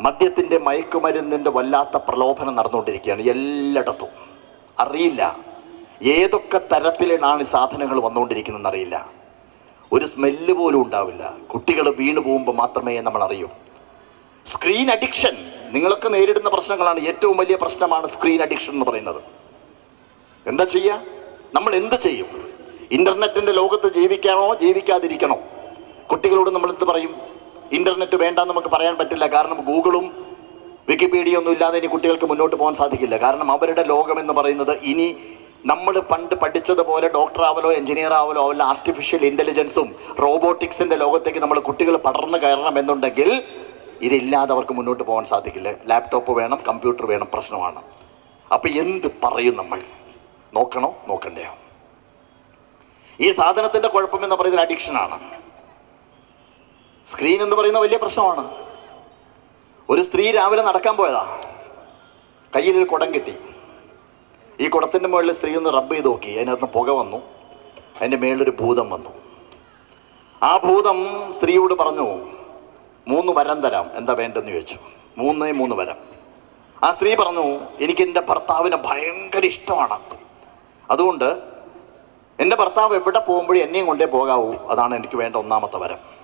മദ്യത്തിന്റെ മയക്കുമരുന്നിന്റെ വല്ലാത്ത പ്രലോഭനം നടന്നുകൊണ്ടിരിക്കുകയാണ് എല്ലായിടത്തും. അറിയില്ല. ഏതൊക്കെ തരത്തിലാണ് ഈ സാധനങ്ങൾ വന്നുകൊണ്ടിരിക്കുന്നതെന്ന് അറിയില്ല. ഒരു സ്മെല്ല് പോലും ഉണ്ടാവില്ല. കുട്ടികൾ വീണു പോകുമ്പോൾ മാത്രമേ നമ്മൾ അറിയൂ. സ്ക്രീൻ അഡിക്ഷൻ നിങ്ങളൊക്കെ നേരിടുന്ന പ്രശ്നങ്ങളാണ്. ഏറ്റവും വലിയ പ്രശ്നമാണ് സ്ക്രീൻ അഡിക്ഷൻ എന്ന് പറയുന്നത്. എന്താ ചെയ്യുക നമ്മൾ എന്ത് ചെയ്യും? ഇന്റർനെറ്റിന്റെ ലോകത്ത് ജീവിക്കാനോ ജീവിക്കാതിരിക്കണോ? കുട്ടികളോട് നമ്മൾ എന്ത് പറയും? ഇന്റർനെറ്റ് വേണ്ടെന്ന് നമുക്ക് പറയാൻ പറ്റില്ല. കാരണം ഗൂഗിളും വിക്കിപീഡിയ ഒന്നും ഇല്ലാതെ ഇനി കുട്ടികൾക്ക് മുന്നോട്ട് പോകാൻ സാധിക്കില്ല. കാരണം അവരുടെ ലോകം എന്ന് പറയുന്നത് ഇനി നമ്മൾ പണ്ട് പഠിച്ചതുപോലെ ഡോക്ടർ ആവലോ എഞ്ചിനീയർ ആവലോ അല്ല ആർട്ടിഫിഷ്യൽ ഇന്റലിജൻസും റോബോട്ടിക്സിന്റെ ലോകത്തേക്ക് നമ്മൾ കുട്ടികൾ പടർന്നു കയറണം എന്നുണ്ടെങ്കിൽ ഇതില്ലാതെ അവർക്ക് മുന്നോട്ട് പോകാൻ സാധിക്കില്ല. ലാപ്ടോപ്പ് വേണം കമ്പ്യൂട്ടർ വേണം പ്രശ്നമാണ്. അപ്പം എന്ത് പറയും നമ്മൾ? നോക്കണോ? നോക്കണ്ടയോ? ഈ സാധനത്തിന്റെ കുഴപ്പം എന്ന് പറയുന്നത് അഡിക്ഷനാണ് സ്ക്രീൻ എന്ന് പറയുന്ന വലിയ പ്രശ്നമാണ്. ഒരു സ്ത്രീ രാവിലെ നടക്കാൻ പോയതാ. കയ്യിലൊരു കുടം കിട്ടി. ഈ കുടത്തിന്റെ മുകളിൽ സ്ത്രീ ഒന്ന് റബ്ബ് ചെയ്ത് നോക്കി. അതിനകത്ത് പുക വന്നു. അതിന്റെ മേളിലൊരു ഭൂതം വന്നു. ആ ഭൂതം സ്ത്രീയോട് പറഞ്ഞു മൂന്ന് വരം തരാം. എന്താ വേണ്ടെന്ന് ചോദിച്ചു. മൂന്നേ മൂന്ന് വരം. ആ സ്ത്രീ പറഞ്ഞു എനിക്ക് എന്റെ ഭർത്താവിനെ ഭയങ്കര ഇഷ്ടമാണ്. അതുകൊണ്ട് എന്റെ ഭർത്താവ് എവിടെ പോകുമ്പോഴും എന്നെയും കൊണ്ടേ പോകാവൂ. അതാണ് എനിക്ക് വേണ്ട ഒന്നാമത്തെ വരം.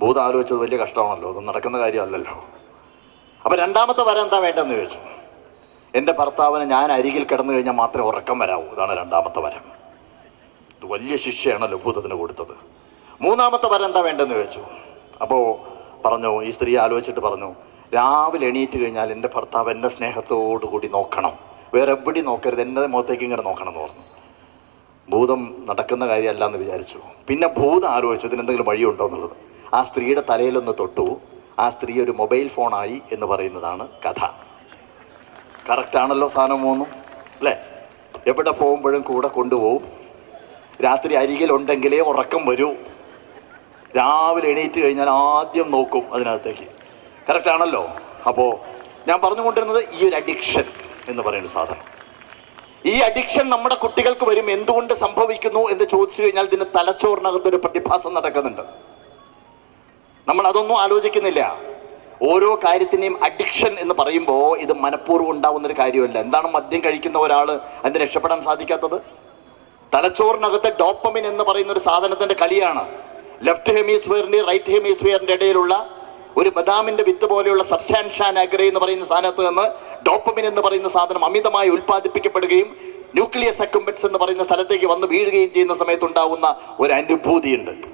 ഭൂതം ആലോചിച്ചത് വലിയ കഷ്ടമാണല്ലോ ഒന്നും നടക്കുന്ന കാര്യമല്ലല്ലോ. അപ്പം രണ്ടാമത്തെ വരം എന്താ വേണ്ടെന്ന് ചോദിച്ചു. എന്റെ ഭർത്താവിന് ഞാൻ അരികിൽ കിടന്നു കഴിഞ്ഞാൽ മാത്രമേ ഉറക്കം വരാവൂ. ഇതാണ് രണ്ടാമത്തെ വരം. ഇത് വലിയ ശിക്ഷയാണല്ലോ ഭൂതത്തിന് കൊടുത്തത്. മൂന്നാമത്തെ വരം എന്താ വേണ്ടെന്ന് ചോദിച്ചു. അപ്പോൾ പറഞ്ഞു ഈ സ്ത്രീ ആലോചിച്ചിട്ട് പറഞ്ഞു രാവിലെ എണീറ്റ് കഴിഞ്ഞാൽ എന്റെ ഭർത്താവ് എന്റെ സ്നേഹത്തോടു കൂടി നോക്കണം. വേറെ എവിടെ നോക്കരുത് എന്റെ മുഖത്തേക്ക് ഇങ്ങനെ നോക്കണം എന്ന് പറഞ്ഞു. ഭൂതം നടക്കുന്ന കാര്യമല്ല എന്ന് വിചാരിച്ചു. പിന്നെ ഭൂതം ആലോചിച്ചു ഇതിന് എന്തെങ്കിലും വഴിയുണ്ടോ എന്നുള്ളത്. ആ സ്ത്രീയുടെ തലയിലൊന്ന് തൊട്ടു. ആ സ്ത്രീ ഒരു മൊബൈൽ ഫോണായി എന്ന് പറയുന്നതാണ് കഥ. കറക്റ്റാണല്ലോ സാധനം മൂന്നും അല്ലേ? എവിടെ പോകുമ്പോഴും കൂടെ കൊണ്ടുപോകും രാത്രി അരികിലുണ്ടെങ്കിലേ ഉറക്കം വരൂ. രാവിലെ എണീറ്റ് കഴിഞ്ഞാൽ ആദ്യം നോക്കും അതിനകത്തേക്ക്. കറക്റ്റാണല്ലോ അപ്പോൾ ഞാൻ പറഞ്ഞുകൊണ്ടിരുന്നത് ഈ ഒരു അഡിക്ഷൻ എന്ന് പറയുന്ന സാധനം. ഈ അഡിക്ഷൻ നമ്മുടെ കുട്ടികൾക്ക് വരും എന്തുകൊണ്ട് സംഭവിക്കുന്നു എന്ന് ചോദിച്ചു കഴിഞ്ഞാൽ ഇതിന് തലച്ചോറിനകത്തൊരു പ്രതിഭാസം നടക്കുന്നുണ്ട്. നമ്മൾ അതൊന്നും ആലോചിക്കുന്നില്ല. ഓരോ കാര്യത്തിനെയും അഡിക്ഷൻ എന്ന് പറയുമ്പോൾ ഇത് മനഃപൂർവം ഉണ്ടാവുന്ന ഒരു കാര്യമല്ല. എന്താണ് മദ്യം കഴിക്കുന്ന ഒരാൾ അതിന് രക്ഷപ്പെടാൻ സാധിക്കാത്തത്? തലച്ചോറിനകത്തെ ഡോപ്പമിൻ എന്ന് പറയുന്ന ഒരു സാധനത്തിന്റെ കളിയാണ്. ലെഫ്റ്റ് ഹെമിസ്ഫിയറിന്റെ റൈറ്റ് ഹെമിസ്ഫിയറിന്റെ ഇടയിലുള്ള ഒരു ബദാമിന്റെ വിത്ത് പോലെയുള്ള സബ്സ്റ്റാൻഷാൻ എന്ന് പറയുന്ന സാധനത്ത് നിന്ന് ഡോപ്പമിൻ എന്ന് പറയുന്ന സാധനം അമിതമായി ഉൽപ്പാദിപ്പിക്കപ്പെടുകയും ന്യൂക്ലിയസ് അക്കുംബറ്റ്സ് എന്ന് പറയുന്ന സ്ഥലത്തേക്ക് വന്ന് വീഴുകയും ചെയ്യുന്ന സമയത്ത് ഉണ്ടാവുന്ന ഒരു അനുഭൂതിയുണ്ട്.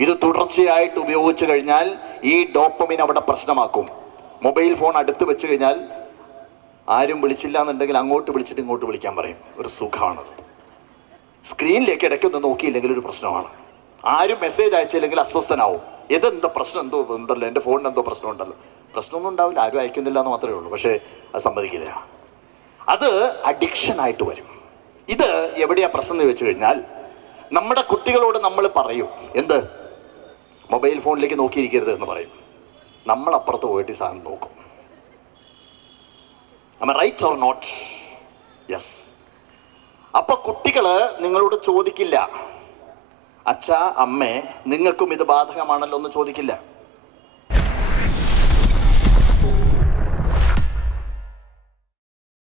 ഇത് തുടർച്ചയായിട്ട് ഉപയോഗിച്ചു കഴിഞ്ഞാൽ ഈ ഡോപ്പമിൻ അവിടെ പ്രശ്നമാക്കും. മൊബൈൽ ഫോൺ അടുത്ത് വെച്ച് കഴിഞ്ഞാൽ ആരും വിളിച്ചില്ല എന്നുണ്ടെങ്കിൽ അങ്ങോട്ട് വിളിച്ചിട്ട് ഇങ്ങോട്ട് വിളിക്കാൻ പറയും. ഒരു സുഖമാണത്. സ്ക്രീനിലേക്ക് ഇടയ്ക്കൊന്ന് നോക്കിയില്ലെങ്കിൽ ഒരു പ്രശ്നമാണ്. ആരും മെസ്സേജ് അയച്ചില്ലെങ്കിൽ അസ്വസ്ഥനാവും. ഇതെന്താ പ്രശ്നം? എന്തോ ഉണ്ടല്ലോ. എന്റെ ഫോണിന് എന്തോ പ്രശ്നം ഉണ്ടല്ലോ. പ്രശ്നമൊന്നും ഉണ്ടാവില്ല. ആരും അയക്കുന്നില്ല എന്ന് മാത്രമേ ഉള്ളൂ. പക്ഷേ അത് സമ്മതിക്കില്ല. അത് അഡിക്ഷൻ ആയിട്ട് വരും. ഇത് എവിടെയാ പ്രശ്നം എന്ന് വെച്ച് കഴിഞ്ഞാൽ നമ്മുടെ കുട്ടികളോട് നമ്മൾ പറയും. എന്ത്? മൊബൈൽ ഫോണിലേക്ക് നോക്കിയിരിക്കരുത് എന്ന് പറയും. നമ്മളപ്പുറത്ത് പോയിട്ട് ഈ സാധനം നോക്കും. നമ്മൾ റൈറ്റ് ഓർ നോട്ട് യെസ് അപ്പൊ കുട്ടികൾ നിങ്ങളോട് ചോദിക്കില്ല. അച്ഛ അമ്മേ നിങ്ങൾക്കും ഇത് ബാധകമാണല്ലോ എന്ന് ചോദിക്കില്ല.